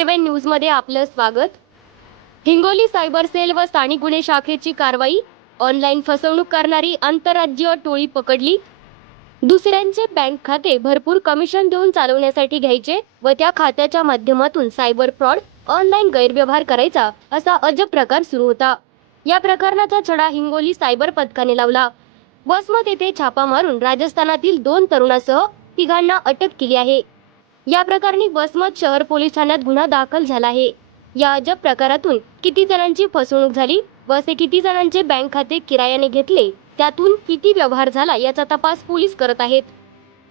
A7 news मध्ये आपलं स्वागत। हिंगोली सायबर सेल व स्थानिक गुन्हे शाखेची कारवाई। ऑनलाईन फसवणूक करणारी आंतरराज्यीय टोळी पकडली। दुसऱ्यांचे बँक खाते भरपूर कमिशन देऊन चालवण्यासाठी घ्यायचे व त्या खात्याच्या माध्यमातून सायबर फ्रॉड, ऑनलाईन गैरव्यवहार करायचा असा अजब प्रकार सुरू होता। या प्रकरणाचा छडा हिंगोली सायबर पथकाने लावला। बसमध्ये येथे छापा मारून राजस्थानातील 2 तरुणासह 3 अटक केली आहे। या प्रकरणी वसमत शहर पोलीस ठाण्यात गुन्हा दाखल झाला आहे। या अजब प्रकारातून किती जणांची फसवणूक झाली व असे किती जणांचे बँक खाते किरायाने घेतले, त्यातून किती व्यवहार झाला याचा तपास पोलीस करत आहेत।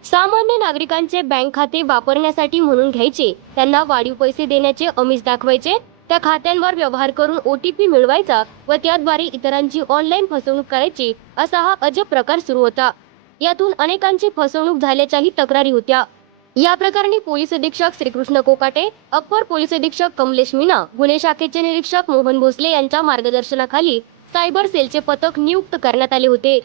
सामान्य नागरिकांचे बँक खाते वापरण्यासाठी म्हणून घ्यायचे, त्यांना वाढीव पैसे देण्याचे आमिष दाखवायचे, त्या खात्यांवर व्यवहार करून OTP मिळवायचा व त्याद्वारे इतरांची ऑनलाईन फसवणूक करायची असा हा अजब प्रकार सुरू होता। यातून अनेकांची फसवणूक झाल्याच्याही तक्रारी होत्या। या प्रकरणी पोलीस अधीक्षक श्रीकृष्ण कोकाटे, अप्पर पोलीस अधीक्षक कमलेश मीना, गुन्हे शाखेचे निरीक्षक मोहन भोसले यांच्या मार्गदर्शनाखाली सायबर सेलचे पथक नियुक्त करण्यात आले होते।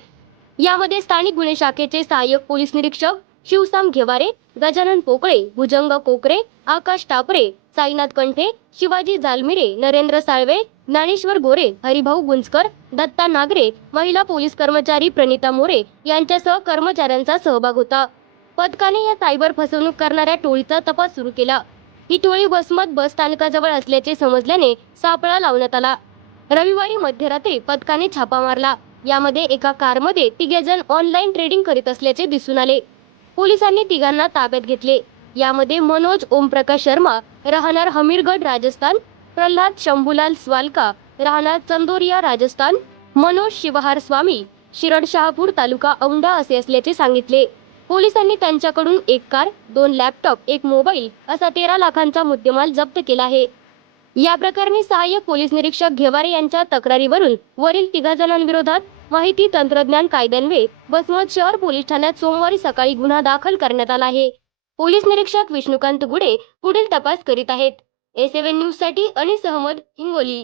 यामध्ये स्थानिक गुन्हे शाखेचे सहाय्यक पोलीस निरीक्षक शिवसाम घेवारे, गजानन पोकळे, भुजंग कोकरे, आकाश टापरे, साईनाथ कंठे, शिवाजी जालमिरे, नरेंद्र साळवे, ज्ञानेश्वर गोरे, हरिभाऊ गुंजकर, दत्ता नागरे, महिला पोलीस कर्मचारी प्रणिता मोरे यांच्यासह कर्मचाऱ्यांचा सहभाग होता। पथकाने या सायबर फसवणूक करणाऱ्या टोळीचा तपास सुरू केला। ही टोळी वसमत बस स्थानकाजवळ असल्याचे समजल्याने सापळा लावण्यात आला। रविवारी मध्यरात्री पथकाने छापा मारला। यामध्ये एका कारमध्ये 3 जण ऑनलाईन ट्रेडिंग करीत असल्याचे दिसून आले। पोलिसांनी 3 ताब्यात घेतले। यामध्ये मनोज ओमप्रकाश शर्मा, राहणार हमीरगड राजस्थान, प्रल्हाद शंभूलाल स्वालका, राहणार चंदोरिया राजस्थान, मनोज शिवहार स्वामी, शिरड शहापूर तालुका औंढा असे असल्याचे सांगितले। पोलिसांनी त्यांच्याकडून 1 कार, 2 लॅपटॉप, 1 मोबाईल असा 13 लाखांचा मुद्देमाल जप्त केला आहे। या प्रकरणी सहाय्यक पोलीस निरीक्षक घेवारे यांच्या तक्रारीवरून वरील 3 जणांविरोधात माहिती तंत्रज्ञान कायद्यान्वये वसमत शहर पोलीस ठाण्यात सोमवारी सकाळी गुन्हा दाखल करण्यात आला आहे। पोलीस निरीक्षक विष्णुकांत गुडे पुढील तपास करीत आहेत। A7 न्यूज साठी अनिस अहमद, हिंगोली।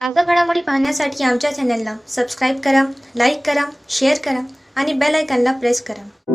ताज्या घडामोडी पाहण्यासाठी आमच्या चॅनलला सबस्क्राईब करा, लाईक करा, शेअर करा आणि बेल आयकॉनला प्रेस करा।